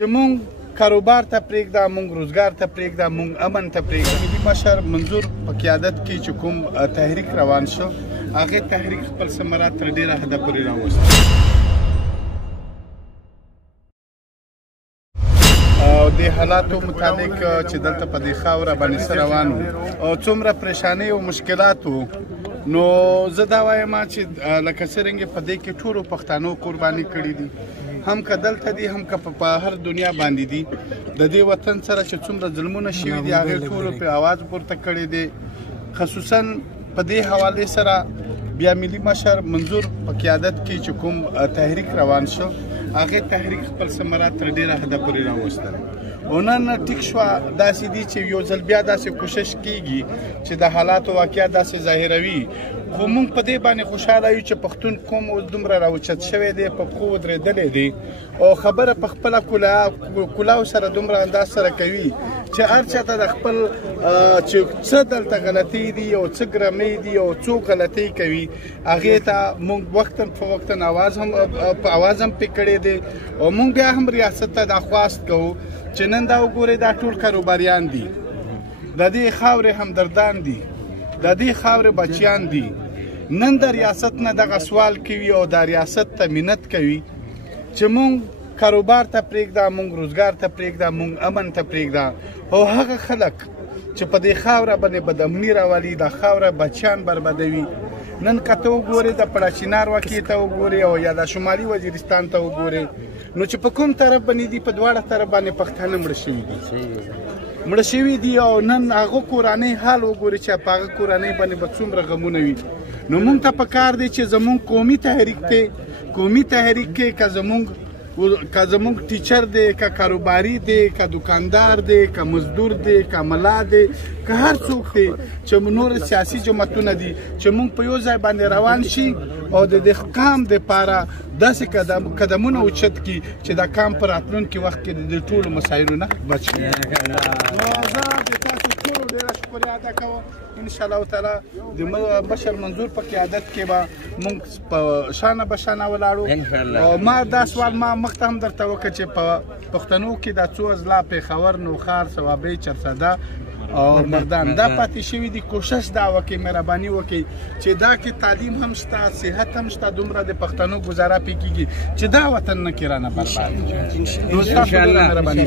چې مونږ کاروبار ته پرېږده، مونږ روزګار ته پرېږده، مونږ امن ته پرېږده. ملي مشر منظور په قیادت کې چې کوم تحریک روان شو، هغې تحریک خپل ثمرات تر ډېره حده پورې راوستل. او د حالاتو مطابق چې دلته په دې خاوره باندې څه روان وو او څومره پریشانۍ او مشکلات وو، نو زه دا وایم چې لکه څرنګه په دې کې ټولو پښتنو قرباني کړي دي، هم که دلته دي هم که په هر دنیا باندې دي. د دې وطن سره چې څومره ظلمونه شوي دي هغې ټولو پرې اواز پورته کړی دی. خصوصا په دې حوالې سره بیا ملي مشر منظور په قیادت کې چې کوم تحریک روان شو، هغې تحریک خپل ثمرات تر ډېره حده پورې راوستل. او نن ټیک شوه داسې دي چې یو ځل بیا داسې کوشش کیږي چې د حالاتو واقعیت داسې ظاهروي، خو موږ په دې باندې خوشحاله یو چې پښتون قوم اوس دومره راوچت شوی دی، په پښو ودرېدلی دی او خبره په خپله کلاو سره دومره انداز سره کوي چې هر چاته د خپل چې څه دلته غلطۍ دي او څه ګرمۍ دي او څوک غلطۍ کوي هغې ته موږ وقتا فوقتا اواز هم پې کړی دی. او موږ بیا هم ریاست ته دا خواست کوو چې نن دا وګورئ دا ټول کاروباریان دي، د دې خاورې همدردان دي، د دې خاورې بچیان دي. نن د ریاست نه دغه سوال کوي او د ریاست ته منت کوي چې مونږ کاروبار ته پرېږده، مونږ روزګار ته پرېږده، مونږ امن ته پرېږده. او هغه خلک چې په دې خاوره باندې بدامني راولي، د خاوره بچیان بربادوي. نن که ته وګورې د پړاچینار واقعې ته وګورې او یا د شمالي وزیرستان ته وګورې، نو چې په کوم طرف باندې دي، په دواړه طرف باندې پښتانه مړه شوي دي. او نن هغه کورنۍ حال وګورئ چې په هغه کورنۍ باندې به څومره غمونه وي. نو موږ ته پکار دی چې زموږ قومي تحریک دی، قومي تحریک کې که زموږ ټیچر دی، که کاروباري دی، که دکاندار دی، که مزدور دی، که ملا دی، که هر څوک دی چې نور سیاسي جماعتونه دي، چې موږ په یو ځای باندې روان شي او د دې قام دپاره داسې قدمونه اوچت کړي چې د قام په راتلونکي وخت کې د ټولو مسایلو نه بچ کړي. نو زه د تاسو ټولو ډېره شکریه ادا کوم. انشاءالله تعالی د بشر منظور په قیادت کې به موږ په شانه به شانه ولاړو. او ما دا سوال ما مخته هم درته وکړه چې په پښتنو کې دا څو اضلاع پېښور، نوښار، صوابۍ، چرسده او مردان دا پاتې شوي دي. کوشش دا وکړئ، مهرباني وکړئ چې دا کې تعلیم هم شته، صحت هم شته، دومره د پښتنو ګزاره پې کېږي چې دا وطن نه کې رانه برباد. نو ستاسو ډېره مهرباني.